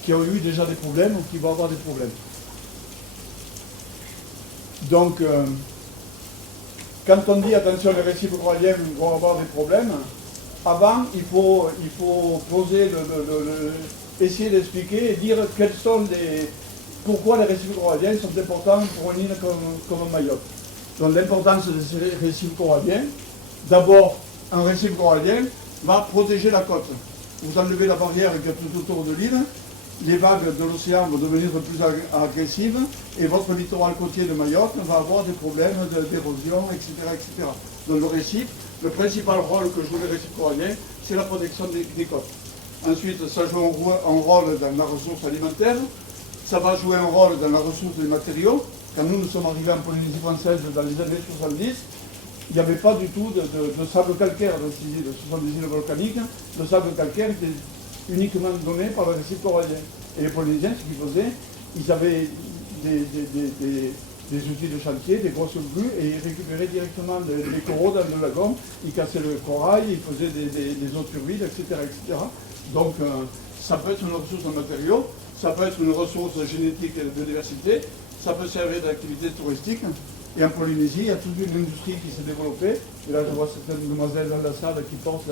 qui ont eu déjà des problèmes ou qui vont avoir des problèmes. Donc, quand on dit attention, les récifs coralliens vont avoir des problèmes, avant, il faut poser essayer d'expliquer et dire pourquoi les récifs coralliens sont importants pour une île comme Mayotte. Donc l'importance de ces récifs coralliens, d'abord, un récif corallien va protéger la côte. Vous enlevez la barrière qui est tout autour de l'île, les vagues de l'océan vont devenir plus agressives et votre littoral côtier de Mayotte va avoir des problèmes d'érosion, etc., etc. Donc le récif, le principal rôle que jouent les récifs coralliens, c'est la protection des côtes. Ensuite, ça joue un rôle dans la ressource alimentaire, ça va jouer un rôle dans la ressource des matériaux. Quand nous sommes arrivés en Polynésie française dans les années 70, il n'y avait pas du tout de sable calcaire dans ces îles. Ce sont des îles volcaniques. Le sable calcaire était uniquement donné par le récif corallien. Et les Polynésiens, ce qu'ils faisaient, ils avaient des outils de chantier, des grosses grues, et ils récupéraient directement les coraux dans le lagon. Ils cassaient le corail, ils faisaient des eaux turbides, etc., etc. Donc, ça peut être une ressource en matériaux, ça peut être une ressource génétique et de biodiversité, ça peut servir d'activité touristique. Et en Polynésie, il y a toute une industrie qui s'est développée. Et là, je vois certaines demoiselles dans la salle qui portent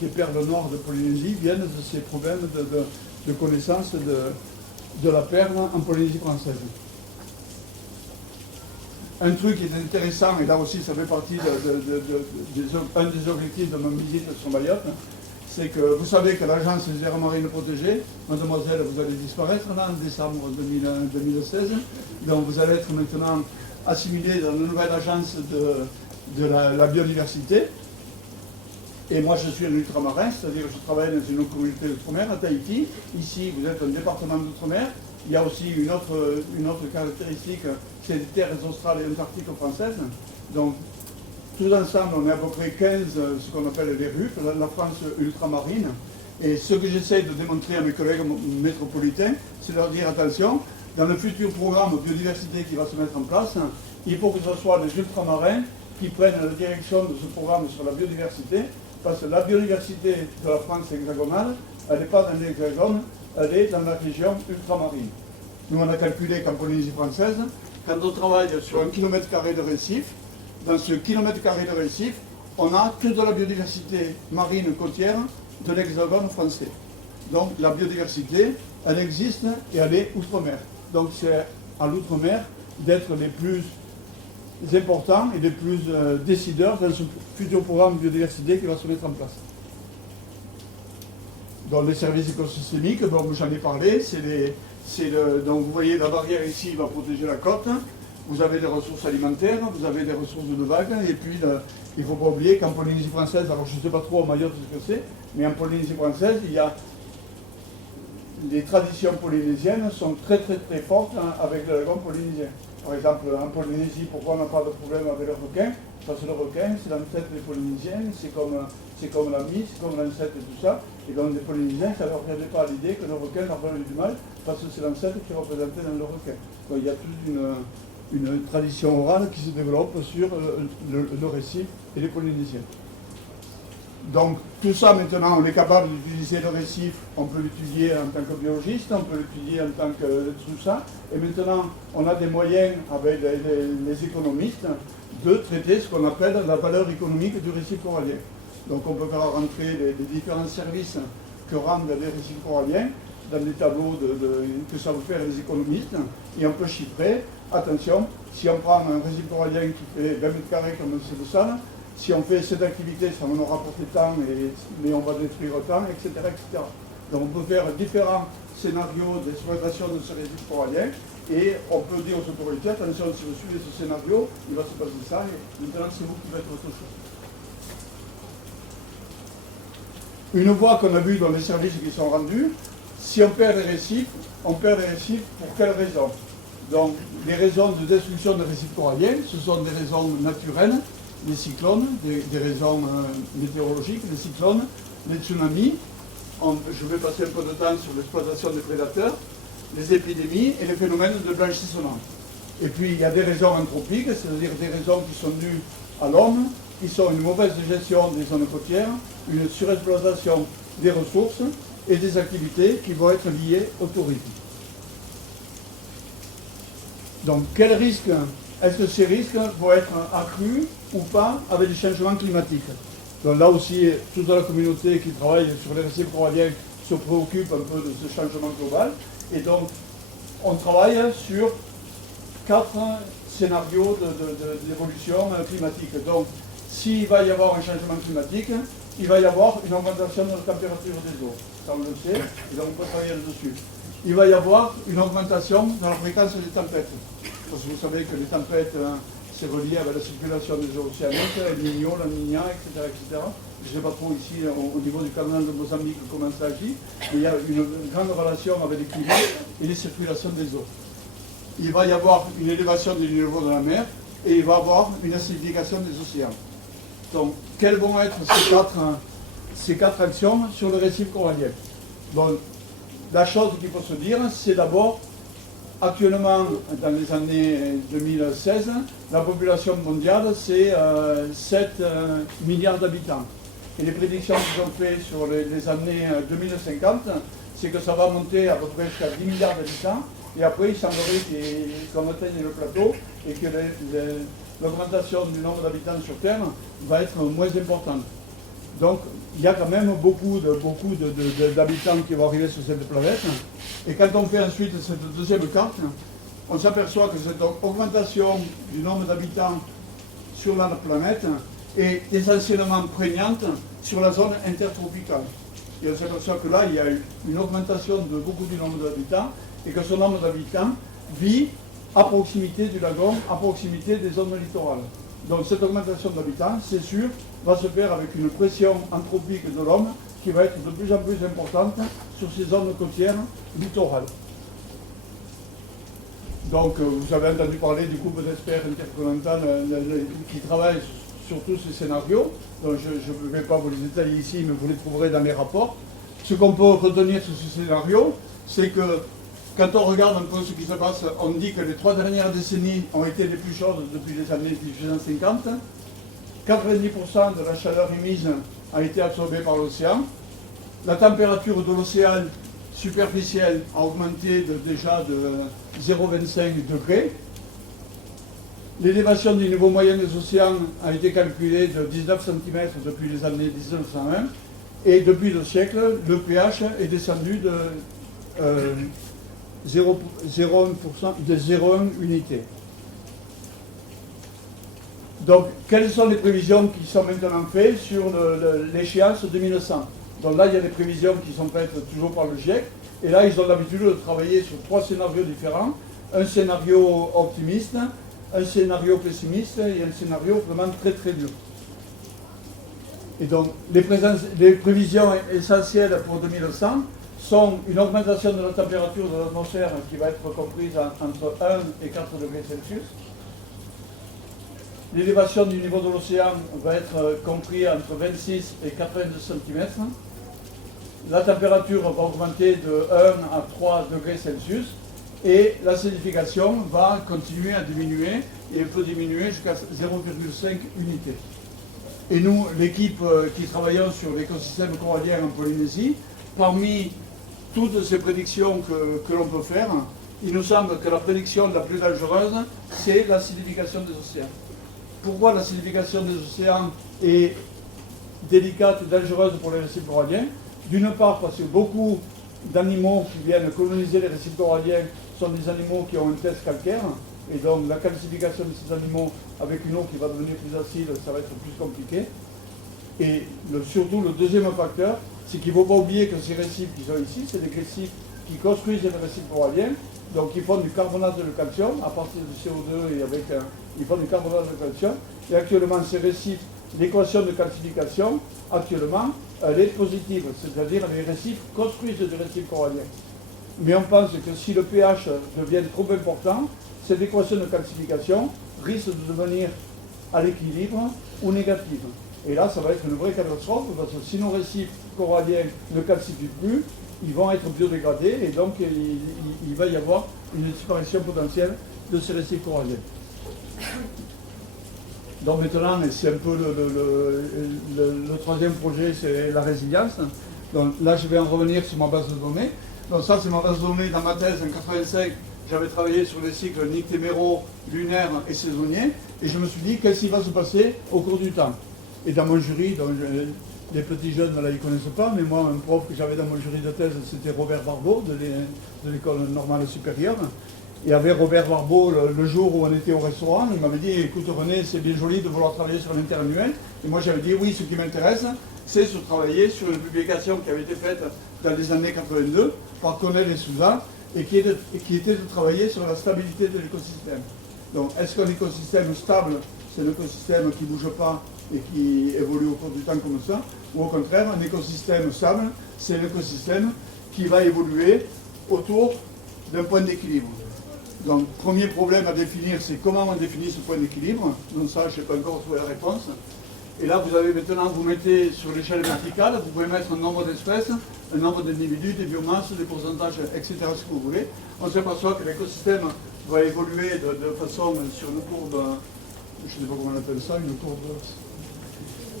les perles noires de Polynésie, viennent de ces problèmes de connaissance de la perle en Polynésie française. Un truc qui est intéressant, et là aussi ça fait partie un des objectifs de ma visite sur Mayotte, c'est que vous savez que l'agence des aires marines protégées, mademoiselle, vous allez disparaître là en décembre 2016, donc vous allez être maintenant assimilé dans une nouvelle agence de la biodiversité. Et moi je suis un ultramarin, c'est-à-dire que je travaille dans une communauté d'outre-mer à Tahiti. Ici vous êtes un département d'outre-mer. Il y a aussi une autre caractéristique, c'est les terres australes et antarctiques françaises. Donc tous ensemble on est à peu près 15, ce qu'on appelle les RUP, la France ultramarine. Et ce que j'essaie de démontrer à mes collègues métropolitains, c'est de leur dire attention, dans le futur programme biodiversité qui va se mettre en place, il faut que ce soit les ultramarins qui prennent la direction de ce programme sur la biodiversité, parce que la biodiversité de la France hexagonale, elle n'est pas dans l'hexagone, elle est dans la région ultramarine. Nous, on a calculé qu'en Polynésie française, quand on travaille sur 1 km² de récif, dans ce kilomètre carré de récif, on a toute la biodiversité marine côtière de l'hexagone français. Donc la biodiversité, elle existe et elle est outre-mer. Donc c'est à l'outre-mer d'être les plus importants et les plus décideurs dans ce futur programme de biodiversité qui va se mettre en place. Dans les services écosystémiques, dont j'en ai parlé, donc vous voyez la barrière ici va protéger la côte, vous avez des ressources alimentaires, vous avez des ressources de vagues, et puis il ne faut pas oublier qu'en Polynésie française, alors je ne sais pas trop en Mayotte ce que c'est, mais en Polynésie française, il y a les traditions polynésiennes sont très fortes avec le dragon polynésien. Par exemple, en Polynésie, pourquoi on n'a pas de problème avec le requin? Parce que le requin, c'est l'ancêtre des Polynésiens, c'est comme l'ami, c'est comme l'ancêtre et tout ça. Et donc les Polynésiens, ça ne leur reviendrait pas à l'idée que le requin leur donne du mal, parce que c'est l'ancêtre qui est représenté dans le requin. Donc il y a toute une tradition orale qui se développe sur le récif et les Polynésiens. Donc tout ça maintenant, on est capable d'utiliser le récif, on peut l'étudier en tant que biologiste, on peut l'étudier en tant que tout ça, et maintenant on a des moyens avec les économistes de traiter ce qu'on appelle la valeur économique du récif corallien. Donc on peut faire rentrer les différents services que rendent les récifs coralliens dans des tableaux que ça veut faire les économistes, et on peut chiffrer, attention, si on prend un récif corallien qui fait 20 mètres carrés comme c'est de salle, si on fait cette activité, ça va nous rapporter tant, mais on va détruire tant, etc., etc. Donc on peut faire différents scénarios d'exploitation de ce récif corallien, et on peut dire aux autorités, attention, si vous suivez ce scénario, il va se passer ça, et maintenant c'est vous qui faites autre chose. Une fois qu'on a vu dans les services qui sont rendus, si on perd les récifs pour quelles raisons? Donc les raisons de destruction des récifs coralliens, ce sont des raisons naturelles, les cyclones, des raisons météorologiques, les cyclones, les tsunamis, je vais passer un peu de temps sur l'exploitation des prédateurs, les épidémies et les phénomènes de blanchissement. Et puis il y a des raisons anthropiques, c'est-à-dire des raisons qui sont dues à l'homme, qui sont une mauvaise gestion des zones côtières, une surexploitation des ressources et des activités qui vont être liées au tourisme. Donc quels risques? Est-ce que ces risques vont être accrus ou pas avec les changements climatiques? Donc là aussi, toute la communauté qui travaille sur les récifs coralliens se préoccupe un peu de ce changement global. Et donc, on travaille sur 4 scénarios d'évolution climatique. Donc, s'il va y avoir un changement climatique, il va y avoir une augmentation de la température des eaux. Ça, on le sait, et donc on peut travailler dessus. Il va y avoir une augmentation de la fréquence des tempêtes. Parce que vous savez que les tempêtes, c'est relié avec la circulation des eaux océaniques, El Niño, la Niña, etc., etc. Je ne sais pas trop ici, au niveau du canal de Mozambique, comment ça agit, mais il y a une grande relation avec les climats et les circulations des eaux. Il va y avoir une élévation du niveau de la mer et il va y avoir une acidification des océans. Donc, quelles vont être ces quatre actions sur le récif corallien? Donc, la chose qu'il faut se dire, c'est d'abord, actuellement, dans les années 2016, la population mondiale, c'est 7 milliards d'habitants. Et les prédictions qu'ils ont faites sur les années 2050, c'est que ça va monter à peu près jusqu'à 10 milliards d'habitants, et après il semblerait qu'on atteigne le plateau et que l'augmentation du nombre d'habitants sur Terre va être moins importante. Donc il y a quand même beaucoup d'habitants qui vont arriver sur cette planète. Et quand on fait ensuite cette deuxième carte, on s'aperçoit que cette augmentation du nombre d'habitants sur la planète est essentiellement prégnante sur la zone intertropicale. Et on s'aperçoit que là, il y a une augmentation de beaucoup du nombre d'habitants et que ce nombre d'habitants vit à proximité du lagon, à proximité des zones littorales. Donc cette augmentation d'habitants, c'est sûr, va se faire avec une pression anthropique de l'homme qui va être de plus en plus importante sur ces zones côtières littorales. Donc vous avez entendu parler du groupe d'experts intercontinental qui travaille sur tous ces scénarios. Donc je ne vais pas vous les détailler ici, mais vous les trouverez dans les rapports. Ce qu'on peut retenir sur ce scénario, c'est que quand on regarde un peu ce qui se passe, on dit que les 3 dernières décennies ont été les plus chaudes depuis les années 1850. 90% de la chaleur émise a été absorbée par l'océan. La température de l'océan superficiel a augmenté déjà de 0,25 degrés. L'élévation du niveau moyen des océans a été calculée de 19 cm depuis les années 1901. Et depuis le siècle, le pH est descendu de 0,1 unité. Donc, quelles sont les prévisions qui sont maintenant faites sur l'échéance 2100? Donc là, il y a des prévisions qui sont faites toujours par le GIEC. Et là, ils ont l'habitude de travailler sur 3 scénarios différents. Un scénario optimiste, un scénario pessimiste et un scénario vraiment très très dur. Et donc, les prévisions essentielles pour 2100 sont une augmentation de la température de l'atmosphère qui va être comprise entre 1 et 4 degrés Celsius. L'élévation du niveau de l'océan va être comprise entre 26 et 82 cm. La température va augmenter de 1 à 3 degrés Celsius et l'acidification va continuer à diminuer et peut diminuer jusqu'à 0,5 unités. Et nous, l'équipe qui travaillons sur l'écosystème corallien en Polynésie, parmi toutes ces prédictions que l'on peut faire, il nous semble que la prédiction la plus dangereuse, c'est l'acidification des océans. Pourquoi l'acidification des océans est délicate et dangereuse pour les récifs coralliens? D'une part parce que beaucoup d'animaux qui viennent coloniser les récifs coralliens sont des animaux qui ont un test calcaire, et donc la calcification de ces animaux avec une eau qui va devenir plus acide, ça va être plus compliqué. Et surtout le deuxième facteur, c'est qu'il ne faut pas oublier que ces récifs qui sont ici, c'est des récifs qui construisent les récifs coralliens, donc ils font du carbonate de calcium à partir du CO2 et ils font du carbonate de calcium. Et actuellement, ces récifs, l'équation de calcification, actuellement, elle est positive, c'est-à-dire les récifs construisent des récifs coralliens. Mais on pense que si le pH devient trop important, cette équation de calcification risque de devenir à l'équilibre ou négative. Et là, ça va être une vraie catastrophe, parce que si nos récifs coralliens ne calcifient plus, ils vont être biodégradés, et donc il va y avoir une disparition potentielle de ces récifs coralliens. Donc maintenant, c'est un peu le troisième projet, c'est la résilience. Donc là, je vais en revenir sur ma base de données. Donc ça, c'est ma base de données dans ma thèse en 85. J'avais travaillé sur les cycles nictéméraux, lunaires et saisonniers. Et je me suis dit, qu'est-ce qui va se passer au cours du temps? Et dans mon jury, donc, les petits jeunes, là, ils ne connaissent pas, mais moi, un prof que j'avais dans mon jury de thèse, c'était Robert Barbeau, de l'école normale supérieure. Et avec Robert Barbeau, le jour où on était au restaurant, il m'avait dit, écoute René, c'est bien joli de vouloir travailler sur l'interannuel. Et moi, j'avais dit, oui, ce qui m'intéresse, c'est de travailler sur une publication qui avait été faite dans les années 82 par Connell et Souza, et qui était de travailler sur la stabilité de l'écosystème. Donc, est-ce qu'un écosystème stable, c'est un écosystème qui ne bouge pas et qui évolue au cours du temps comme ça, ou au contraire, un écosystème stable, c'est un écosystème qui va évoluer autour d'un point d'équilibre. Donc, premier problème à définir, c'est comment on définit ce point d'équilibre. Donc ça, je n'ai pas encore trouvé la réponse. Et là, vous avez maintenant, vous mettez sur l'échelle verticale, vous pouvez mettre un nombre d'espèces, un nombre d'individus, des biomasses, des pourcentages, etc., ce que vous voulez. On s'aperçoit que l'écosystème va évoluer de façon sur une courbe, je ne sais pas comment on appelle ça, une courbe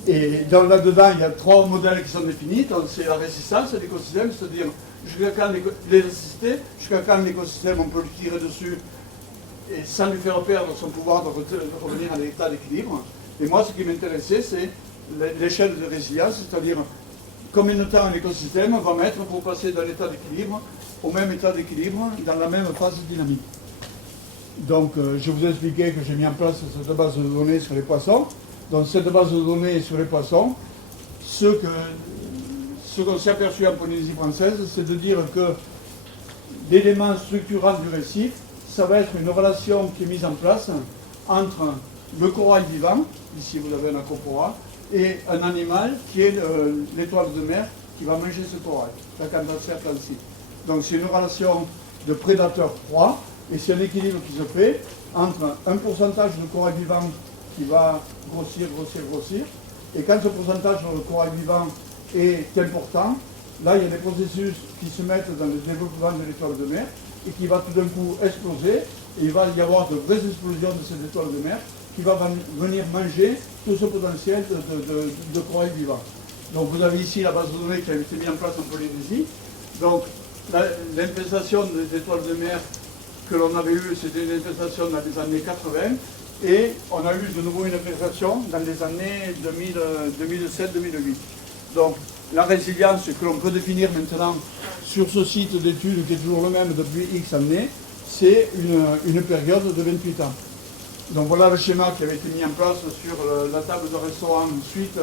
Et là-dedans, il y a 3 modèles qui sont définis. Donc, c'est la résistance de l'écosystème, c'est-à-dire jusqu'à quand l'électricité, jusqu'à quand l'écosystème, on peut lui tirer dessus et sans lui faire perdre son pouvoir de revenir à l'état d'équilibre. Et moi, ce qui m'intéressait, c'est l'échelle de résilience, c'est-à-dire combien de temps un écosystème va mettre pour passer d'un état d'équilibre au même état d'équilibre dans la même phase dynamique. Donc, je vous ai expliqué que j'ai mis en place cette base de données sur les poissons. Donc, cette base de données sur les poissons, ce qu'on s'est aperçu en Polynésie française, c'est de dire que l'élément structurant du récif, ça va être une relation qui est mise en place entre le corail vivant, ici vous avez un acropora, et un animal qui est l'étoile de mer qui va manger ce corail, la Candacea clancy. Donc c'est une relation de prédateur-proie, et c'est un équilibre qui se fait entre un pourcentage de corail vivant qui va grossir, et quand ce pourcentage de corail vivant est important, là il y a des processus qui se mettent dans le développement de l'étoile de mer, et qui va tout d'un coup exploser, et il va y avoir de vraies explosions de cette étoile de mer, qui va venir manger tout ce potentiel de corail vivant. Donc vous avez ici la base de données qui a été mise en place en Polynésie. Donc l'infestation des étoiles de mer que l'on avait eue, c'était une infestation dans les années 80, et on a eu de nouveau une infestation dans les années 2007-2008. Donc la résilience que l'on peut définir maintenant sur ce site d'études qui est toujours le même depuis X années, c'est une période de 28 ans. Donc voilà le schéma qui avait été mis en place sur la table de restaurant suite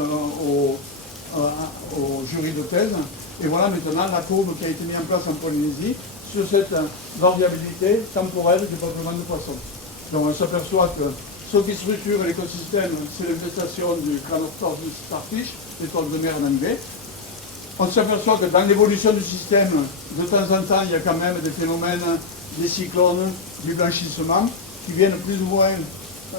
au jury de thèse. Et voilà maintenant la courbe qui a été mise en place en Polynésie sur cette variabilité temporelle du peuplement de poissons. Donc on s'aperçoit que ce qui structure l'écosystème, c'est l'infestation du Cranophthorus starfish, l'étoile de mer en anglais. On s'aperçoit que dans l'évolution du système, de temps en temps, il y a quand même des phénomènes, des cyclones, du blanchissement, qui viennent plus ou moins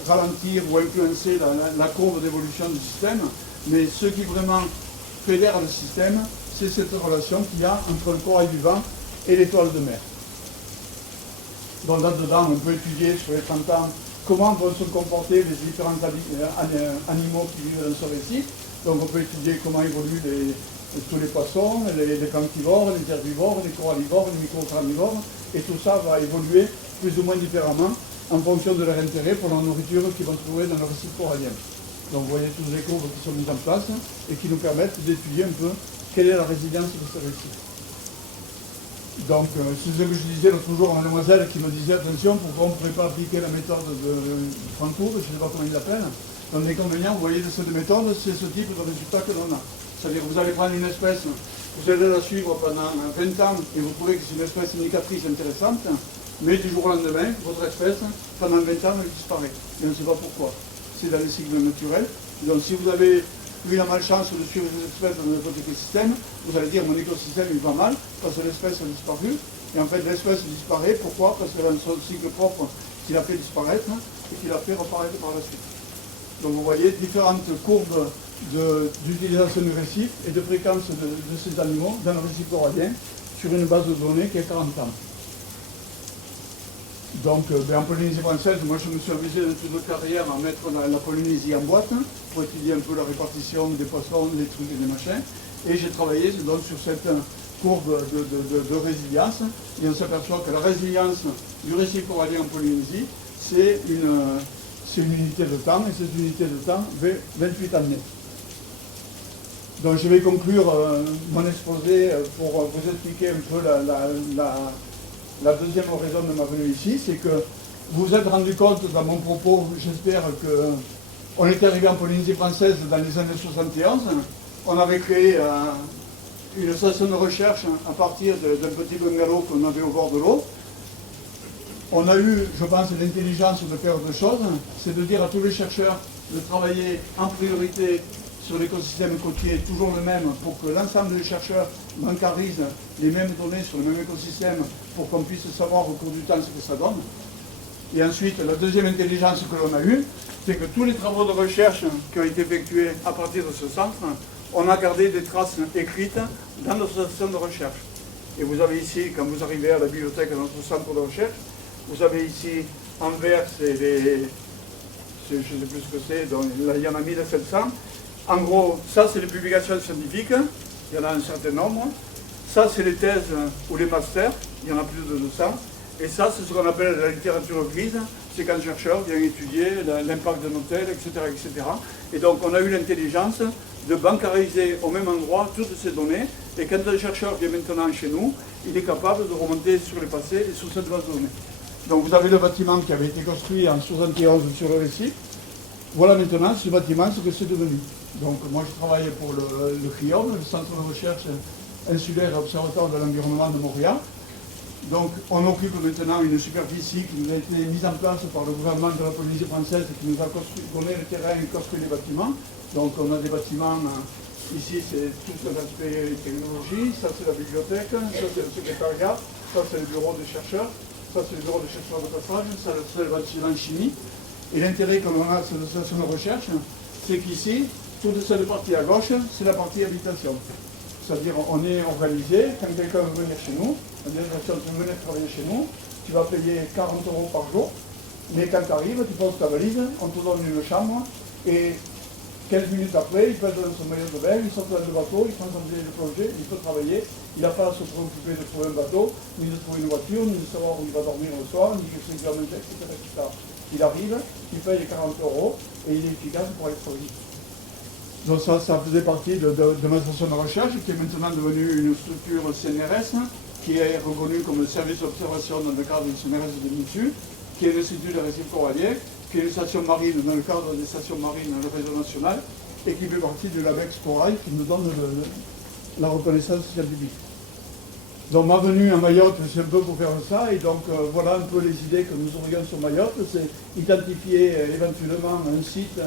ralentir ou influencer la courbe d'évolution du système. Mais ce qui vraiment fédère le système, c'est cette relation qu'il y a entre le corail vivant et l'étoile de mer. Donc là-dedans, on peut étudier sur les 30 ans comment vont se comporter les différents animaux qui vivent dans ce récif. Donc on peut étudier comment évoluent tous les poissons, les campivores, les herbivores, les corallivores, les micro-carnivores, et tout ça va évoluer plus ou moins différemment en fonction de leur intérêt pour la nourriture qu'ils vont trouver dans le récif corallien. Donc vous voyez toutes les courbes qui sont mises en place et qui nous permettent d'étudier un peu quelle est la résilience de ce récif. Donc c'est ce que je disais l'autre jour à mademoiselle qui me disait attention, pourquoi on ne pourrait pas appliquer la méthode de Francourt, je ne sais pas comment il l'appelle. Donc l'inconvénient, vous voyez, de cette méthode, c'est ce type de résultat que l'on a. C'est-à-dire que vous allez prendre une espèce, vous allez la suivre pendant 20 ans et vous trouvez que c'est une espèce indicatrice intéressante, mais du jour au lendemain, votre espèce, pendant 20 ans, elle disparaît. Et on ne sait pas pourquoi. C'est dans les cycles naturels. Donc si vous avez eu la malchance de suivre une espèce dans votre écosystème, vous allez dire mon écosystème il va mal, parce que l'espèce a disparu. Et en fait l'espèce disparaît, pourquoi? Parce que dans son cycle propre qu'il a fait disparaître et qu'il a fait reparaître par la suite. Donc vous voyez différentes courbes d'utilisation du récif et de fréquence de ces animaux dans le récif corallien sur une base de données qui a 40 ans. Donc en Polynésie française, moi je me suis amusé dans toute notre carrière à mettre la Polynésie en boîte pour étudier un peu la répartition des poissons, des trucs et des machins. Et j'ai travaillé donc sur cette courbe de résilience. Et on s'aperçoit que la résilience du récif corallien en Polynésie, c'est une unité de temps, et cette unité de temps fait 28 années. Donc je vais conclure mon exposé pour vous expliquer un peu la deuxième raison de ma venue ici, c'est que vous vous êtes rendu compte dans mon propos, j'espère qu'on est arrivé en Polynésie française dans les années 71, on avait créé une station de recherche à partir d'un petit bungalow qu'on avait au bord de l'eau. On a eu, je pense, l'intelligence de faire deux choses, c'est de dire à tous les chercheurs de travailler en priorité sur l'écosystème côtier, toujours le même, pour que l'ensemble des chercheurs bancarisent les mêmes données sur le même écosystème, pour qu'on puisse savoir au cours du temps ce que ça donne. Et ensuite, la deuxième intelligence que l'on a eue, c'est que tous les travaux de recherche qui ont été effectués à partir de ce centre, on a gardé des traces écrites dans notre station de recherche. Et vous avez ici, quand vous arrivez à la bibliothèque de notre centre de recherche, vous avez ici en vert, c'est je ne sais plus ce que c'est, donc là, il y en a 1700. En gros, ça c'est les publications scientifiques, il y en a un certain nombre. Ça c'est les thèses ou les masters, il y en a plus de 200. Et ça c'est ce qu'on appelle la littérature grise, c'est quand un chercheur vient étudier l'impact d'un hôtel, etc., etc. Et donc on a eu l'intelligence de bancariser au même endroit toutes ces données. Et quand un chercheur vient maintenant chez nous, il est capable de remonter sur le passé et sur cette base de données. Donc vous avez le bâtiment qui avait été construit en 71 sur le récif. Voilà maintenant ce bâtiment, ce que c'est devenu. Donc moi je travaille pour le CRIOM, le Centre de recherche insulaire et observatoire de l'environnement de Montréal. Donc on occupe maintenant une superficie qui nous a été mise en place par le gouvernement de la Polynésie française et qui nous a donné le terrain et construit les bâtiments. Donc on a des bâtiments, ici c'est tout l'aspect technologie, ça c'est la bibliothèque, ça c'est le secrétariat, ça c'est le bureau des chercheurs, ça c'est le bureau des chercheurs de passage, ça c'est le bâtiment chimie. Et l'intérêt que l'on a sur cette station de recherche, c'est qu'ici, toute cette partie à gauche, c'est la partie habitation. C'est-à-dire on est organisé, quand quelqu'un veut venir chez nous, une délégation veut venir travailler chez nous, tu vas payer 40 € par jour, mais quand tu arrives, tu poses ta valise, on te donne une chambre, et 15 minutes après, il peut être dans son maillot de bain, il sort dans le bateau, il prend son billet de plongée, il peut travailler, il n'a pas à se préoccuper de trouver un bateau, ni de trouver une voiture, ni de savoir où il va dormir le soir, ni de s'examiner, etc., etc. Il arrive, il paye les 40 € et il est efficace pour aller travailler. Donc ça faisait partie de ma station de recherche qui est maintenant devenue une structure CNRS qui est reconnue comme le service d'observation dans le cadre du CNRS de l'INSU, qui est l'Institut des récifs coralliens, qui est une station marine dans le cadre des stations marines dans le réseau national et qui fait partie de l'ABEX Corail qui nous donne la reconnaissance scientifique. Donc ma venue à Mayotte, c'est un peu pour faire ça, et donc voilà un peu les idées que nous aurions sur Mayotte, c'est identifier éventuellement un site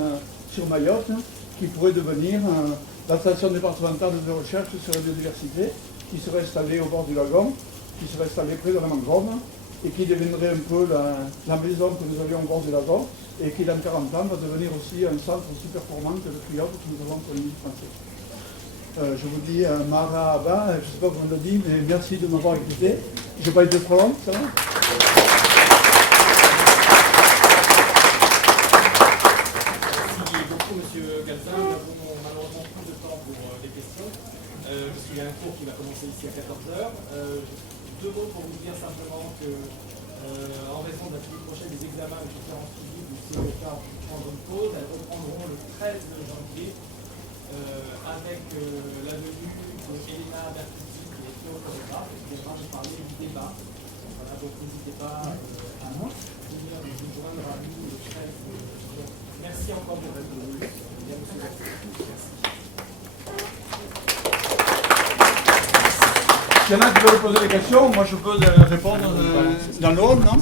sur Mayotte qui pourrait devenir la station départementale de recherche sur la biodiversité, qui serait installée au bord du lagon, qui serait installée près de la mangrove, et qui deviendrait un peu la maison que nous avions au bord du lagon, et qui dans 40 ans va devenir aussi un centre super performant que le CRIOP que nous avons pour l'île française. Je vous dis Marahaba, je ne sais pas comment on le dit, mais merci de m'avoir écouté. Je n'ai pas été trop long, ça va? Merci beaucoup, Monsieur Galzin. Nous avons malheureusement plus de temps pour les questions. Parce qu'il y a un cours qui va commencer ici à 14 h. Deux mots pour vous dire simplement que, en raison de la semaine prochaine des examens de conférences physiques du CEFA en prendre une pause, elles reprendront le 13 janvier. Avec la venue de Elena Bertucci et Théo Correa, qui viendra nous parler du débat. Voilà, donc n'hésitez pas à venir nous joindre à nous le 13 janvier. Merci encore pour votre venue. Bien, monsieur Bertucci. Merci. Il y en a qui veulent poser des questions, moi je peux répondre dans le hall, non?